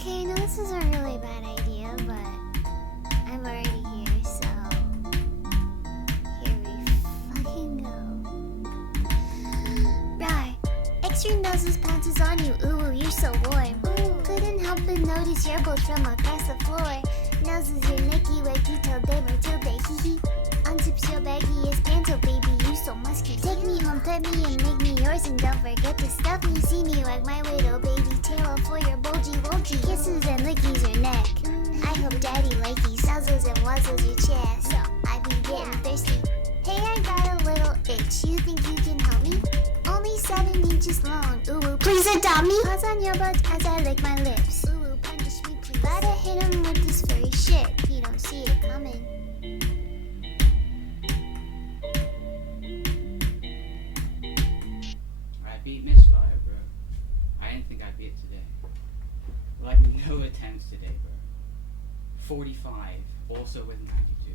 Okay, no, this is a really bad idea, but I'm already here, so here we fucking go. Right, extra noses pounces on you. Ooh, you're so warm. Ooh, couldn't help but notice your both from across the floor. Noses your Nicky with detailed day by Tuesday, hee hee. Unzips your baggiest pants, oh baby, you so musky. Take me home, pet me, and make me yours, and don't forget to stuff me. See me like my widow baby tail for your bulgy wulgy. Kisses and lickies your neck. I hope daddy likey nuzzles and wuzzles your chest. So I've been getting thirsty. Hey, I got a little itch. You think you can help me? Only 7 inches long. Ooh, please adopt me. Pause on your butt as I lick my lips. Ooh, punish me, please. Gotta hit him with this furry shit. He don't see it coming. I beat Misfire, bro. I didn't think I'd beat it today. Like, no attempts today, bro. 45, also with 92.